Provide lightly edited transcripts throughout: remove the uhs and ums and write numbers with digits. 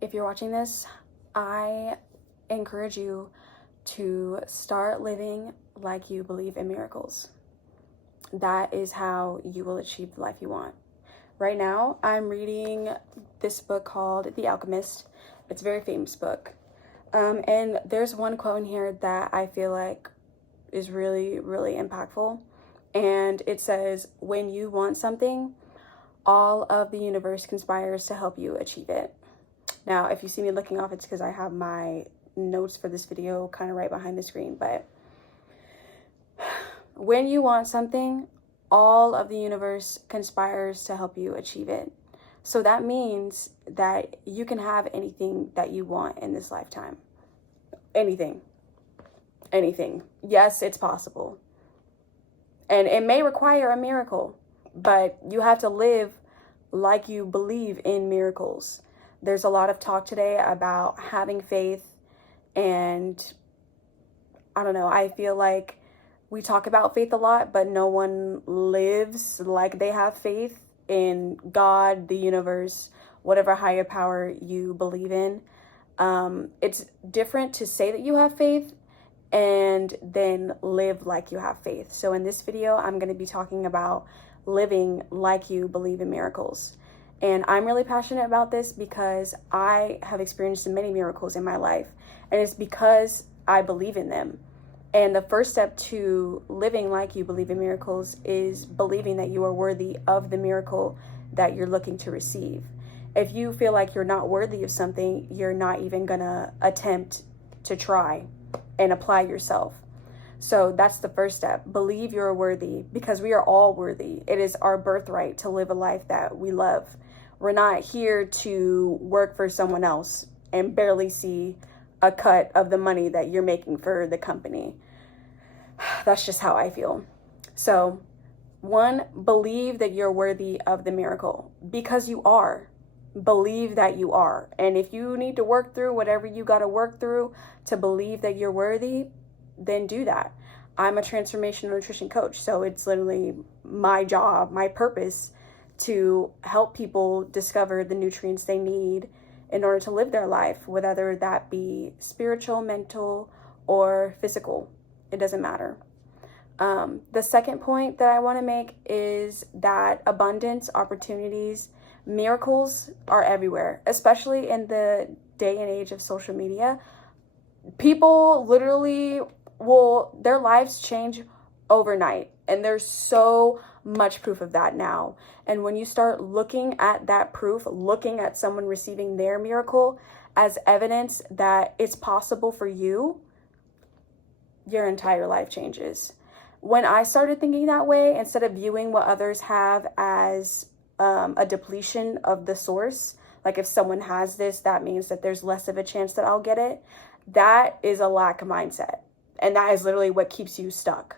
If you're watching this, I encourage you to start living like you believe in miracles. That is how you will achieve the life you want. Right now, I'm reading this book called The Alchemist. It's a very famous book. And there's one quote in here that I feel like is really, really impactful. And it says, when you want something, all of the universe conspires to help you achieve it. Now, if you see me looking off, it's because I have my notes for this video kind of right behind the screen. But when you want something, all of the universe conspires to help you achieve it. So that means that you can have anything that you want in this lifetime. Anything. Anything. Yes, it's possible. And it may require a miracle, but you have to live like you believe in miracles. There's a lot of talk today about having faith, and I don't know, I feel like we talk about faith a lot, but no one lives like they have faith in God, the universe, whatever higher power you believe in. It's different to say that you have faith and then live like you have faith. So in this video, I'm going to be talking about living like you believe in miracles. And I'm really passionate about this because I have experienced many miracles in my life, and it's because I believe in them. And the first step to living like you believe in miracles is believing that you are worthy of the miracle that you're looking to receive. If you feel like you're not worthy of something, you're not even gonna attempt to try and apply yourself. So that's the first step. Believe you're worthy, because we are all worthy. It is our birthright to live a life that we love. We're not here to work for someone else and barely see a cut of the money that you're making for the company. That's just how I feel. So, one, believe that you're worthy of the miracle, because you are. Believe that you are. And if you need to work through whatever you got to work through to believe that you're worthy, then do that. I'm a transformational nutrition coach, so it's literally my job, my purpose, to help people discover the nutrients they need in order to live their life, whether that be spiritual, mental, or physical. It doesn't matter. The second point that I want to make is that abundance, opportunities, miracles are everywhere, especially in the day and age of social media. People literally their lives change overnight, and there's so much proof of that now. And when you start looking at that proof, looking at someone receiving their miracle as evidence that it's possible for you, your entire life changes. When I started thinking that way, instead of viewing what others have as a depletion of the source, like if someone has this, that means that there's less of a chance that I'll get it. That is a lack mindset. And that is literally what keeps you stuck.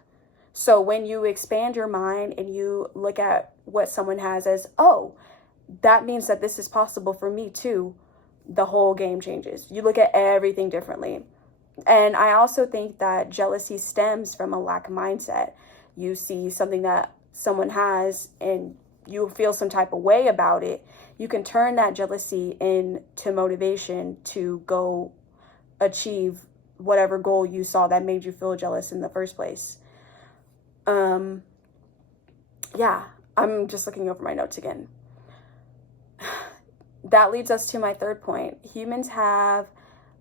So when you expand your mind and you look at what someone has as, oh, that means that this is possible for me too, the whole game changes. You look at everything differently. And I also think that jealousy stems from a lack of mindset. You see something that someone has and you feel some type of way about it. You can turn that jealousy into motivation to go achieve whatever goal you saw that made you feel jealous in the first place. Yeah, I'm just looking over my notes again. That leads us to my third point. Humans have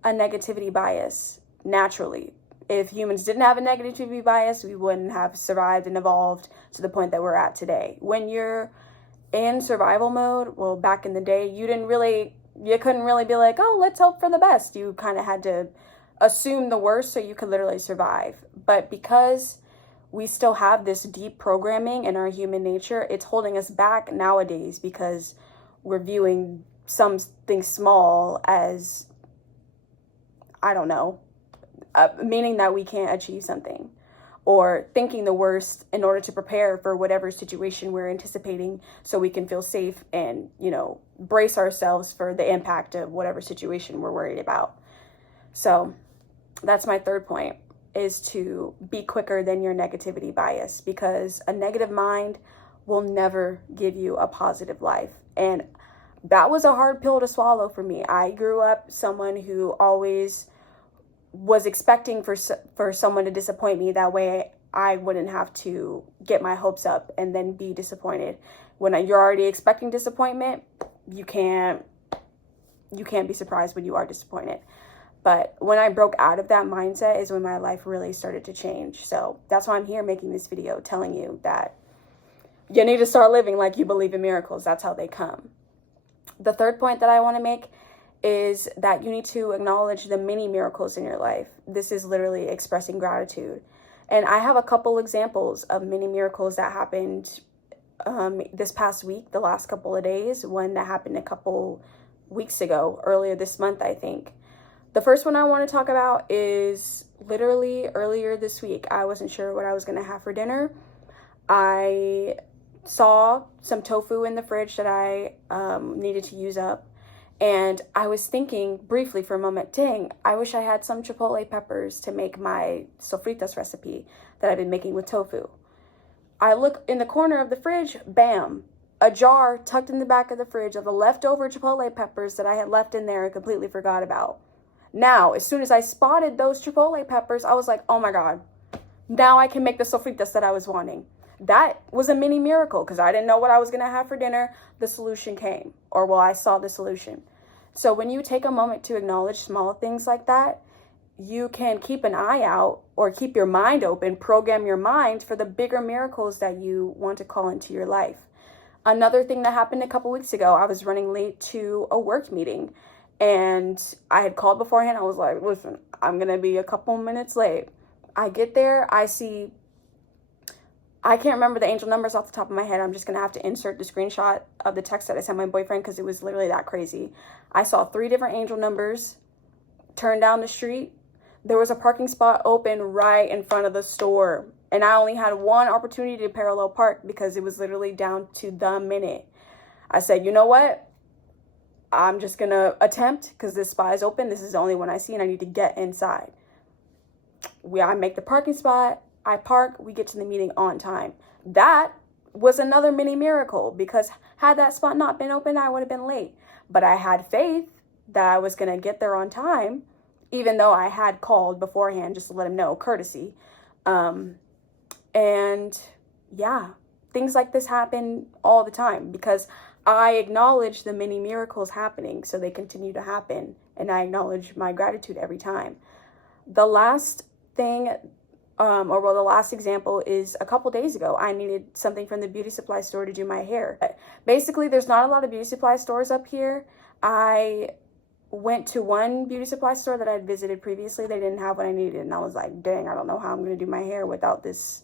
a negativity bias naturally. If humans didn't have a negativity bias, we wouldn't have survived and evolved to the point that we're at today. When you're in survival mode, well, back in the day, you couldn't really be like, oh, let's hope for the best. You kind of had to assume the worst so you could literally survive. But because we still have this deep programming in our human nature, it's holding us back nowadays because we're viewing something small as, I don't know, meaning that we can't achieve something, or thinking the worst in order to prepare for whatever situation we're anticipating so we can feel safe and, brace ourselves for the impact of whatever situation we're worried about. So that's my third point, is to be quicker than your negativity bias, because a negative mind will never give you a positive life. And that was a hard pill to swallow for me. I grew up someone who always was expecting for someone to disappoint me. That way I wouldn't have to get my hopes up and then be disappointed. When you're already expecting disappointment, you can't be surprised when you are disappointed. But when I broke out of that mindset is when my life really started to change. So that's why I'm here making this video, telling you that you need to start living like you believe in miracles. That's how they come. The third point that I want to make is that you need to acknowledge the mini miracles in your life. This is literally expressing gratitude. And I have a couple examples of mini miracles that happened this past week, the last couple of days, one that happened a couple weeks ago, earlier this month, I think. The first one I want to talk about is literally earlier this week. I wasn't sure what I was going to have for dinner. I saw some tofu in the fridge that I needed to use up. And I was thinking briefly for a moment, dang, I wish I had some chipotle peppers to make my sofritas recipe that I've been making with tofu. I look in the corner of the fridge, bam, a jar tucked in the back of the fridge of the leftover chipotle peppers that I had left in there and completely forgot about. Now, as soon as I spotted those chipotle peppers, I was like, oh my God, now I can make the sofritas that I was wanting. That was a mini miracle because I didn't know what I was going to have for dinner. The solution came, or well, I saw the solution. So when you take a moment to acknowledge small things like that, you can keep an eye out or keep your mind open, program your mind for the bigger miracles that you want to call into your life. Another thing that happened a couple weeks ago, I was running late to a work meeting and I had called beforehand. I was like, listen, I'm going to be a couple minutes late. I get there, I can't remember the angel numbers off the top of my head. I'm just going to have to insert the screenshot of the text that I sent my boyfriend because it was literally that crazy. I saw 3 different angel numbers, turned down the street. There was a parking spot open right in front of the store. And I only had one opportunity to parallel park because it was literally down to the minute. I said, you know what? I'm just going to attempt because this spot is open. This is the only one I see and I need to get inside. I make the parking spot. I park, we get to the meeting on time. That was another mini miracle because had that spot not been open, I would have been late. But I had faith that I was going to get there on time, even though I had called beforehand just to let him know, courtesy. And yeah, things like this happen all the time because I acknowledge the many miracles happening, so they continue to happen. And I acknowledge my gratitude every time. The last thing the last example is a couple days ago. I needed something from the beauty supply store to do my hair. Basically, there's not a lot of beauty supply stores up here. I went to one beauty supply store that I had visited previously. They didn't have what I needed. And I was like, dang, I don't know how I'm going to do my hair without this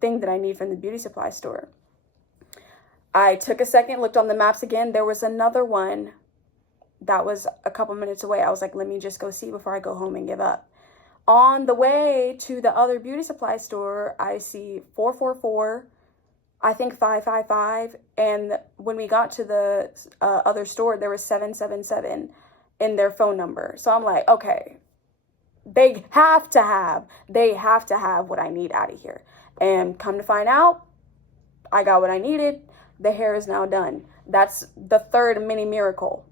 thing that I need from the beauty supply store. I took a second, looked on the maps again. There was another one that was a couple minutes away. I was like, let me just go see before I go home and give up. On the way to the other beauty supply store, I see 444, I think 555, and when we got to the other store, there was 777 in their phone number. So I'm like, okay, they have to have what I need out of here. And come to find out, I got what I needed. The hair is now done. That's the third mini miracle.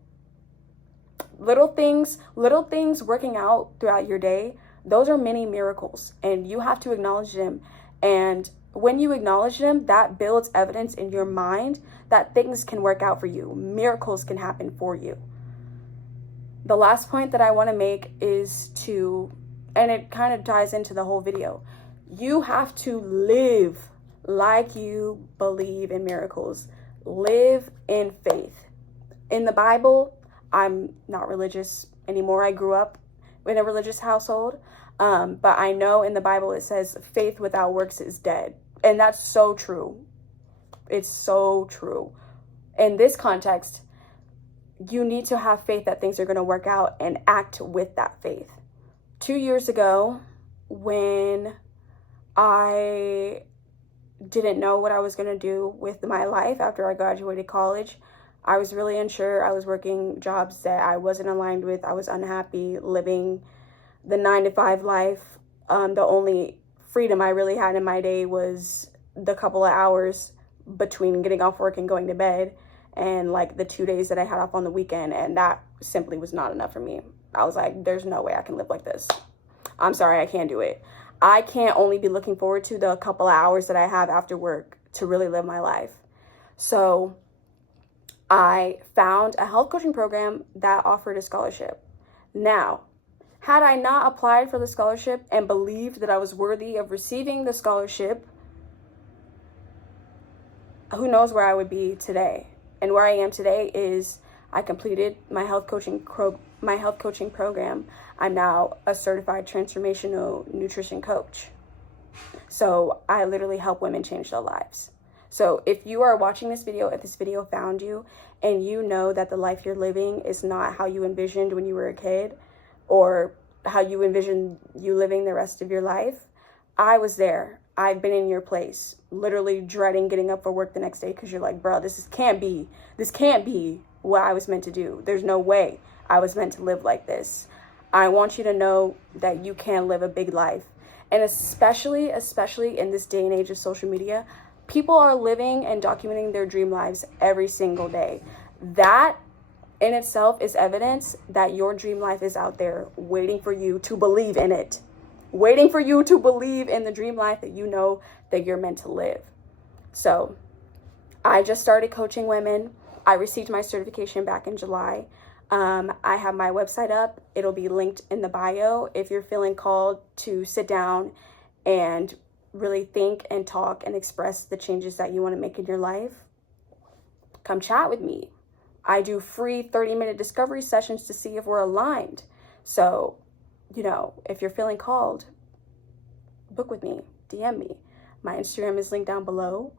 Little things working out throughout your day. Those are many miracles and you have to acknowledge them. And when you acknowledge them, that builds evidence in your mind that things can work out for you. Miracles can happen for you. The last point that I want to make is and it kind of ties into the whole video. You have to live like you believe in miracles. Live in faith. In the Bible, I'm not religious anymore. I grew up in a religious household. But I know in the Bible it says faith without works is dead. And that's so true. It's so true. In this context, you need to have faith that things are going to work out and act with that faith. 2 years ago, when I didn't know what I was going to do with my life after I graduated college, I was really unsure. I was working jobs that I wasn't aligned with. I was unhappy living the 9-to-5 life. The only freedom I really had in my day was the couple of hours between getting off work and going to bed. and like the 2 days that I had off on the weekend, and that simply was not enough for me. I was like, there's no way I can live like this. I'm sorry, I can't do it. I can't only be looking forward to the couple of hours that I have after work to really live my life. So I found a health coaching program that offered a scholarship. Now, had I not applied for the scholarship and believed that I was worthy of receiving the scholarship, who knows where I would be today. And where I am today is I completed my health coaching program. I'm now a certified transformational nutrition coach. So I literally help women change their lives. So if you are watching this video, if this video found you and you know that the life you're living is not how you envisioned when you were a kid or how you envision you living the rest of your life, I was there. I've been in your place, literally dreading getting up for work the next day because you're like, bro, this can't be what I was meant to do. There's no way I was meant to live like this. I want you to know that you can live a big life. And especially in this day and age of social media, people are living and documenting their dream lives every single day. That in itself is evidence that your dream life is out there waiting for you to believe in it. Waiting for you to believe in the dream life that you know that you're meant to live. So I just started coaching women. I received my certification back in July. I have my website up. It'll be linked in the bio. If you're feeling called to sit down and really think and talk and express the changes that you want to make in your life, come chat with me. I do free 30-minute discovery sessions to see if we're aligned. So, if you're feeling called, book with me, DM me. My Instagram is linked down below.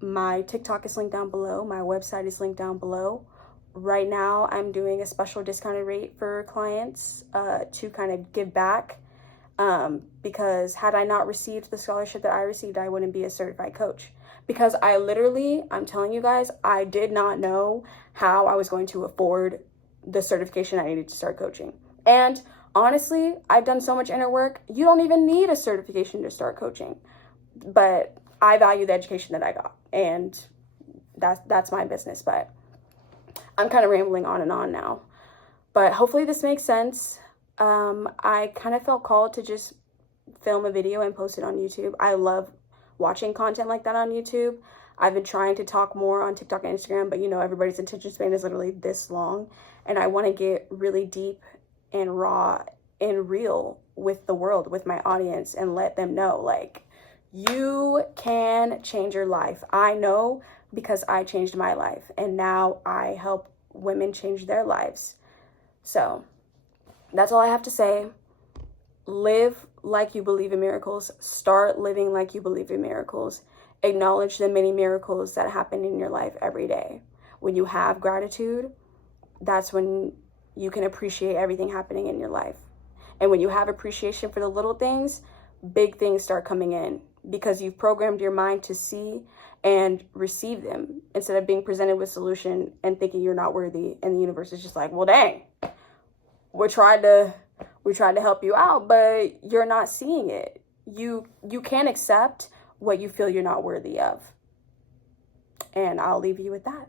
My TikTok is linked down below. My website is linked down below. Right now, I'm doing a special discounted rate for clients to kind of give back because had I not received the scholarship that I received, I wouldn't be a certified coach. Because I'm telling you guys, I did not know how I was going to afford the certification I needed to start coaching. And honestly, I've done so much inner work, you don't even need a certification to start coaching. But I value the education that I got, and that's my business. But I'm kind of rambling on and on now. But hopefully this makes sense. I kind of felt called to just film a video and post it on YouTube. I love watching content like that on YouTube. I've been trying to talk more on TikTok and Instagram, but everybody's attention span is literally this long, and I want to get really deep and raw and real with the world, with my audience, and let them know, like, you can change your life. I know because I changed my life, and now I help women change their lives. So that's all I have to say. Live like you believe in miracles. Start living like you believe in miracles. Acknowledge the many miracles that happen in your life every day. When you have gratitude, that's when you can appreciate everything happening in your life. And when you have appreciation for the little things, big things start coming in because you've programmed your mind to see and receive them instead of being presented with solution and thinking you're not worthy. And the universe is just like, well, dang, we tried to help you out, but you're not seeing it. You can't accept what you feel you're not worthy of. And I'll leave you with that.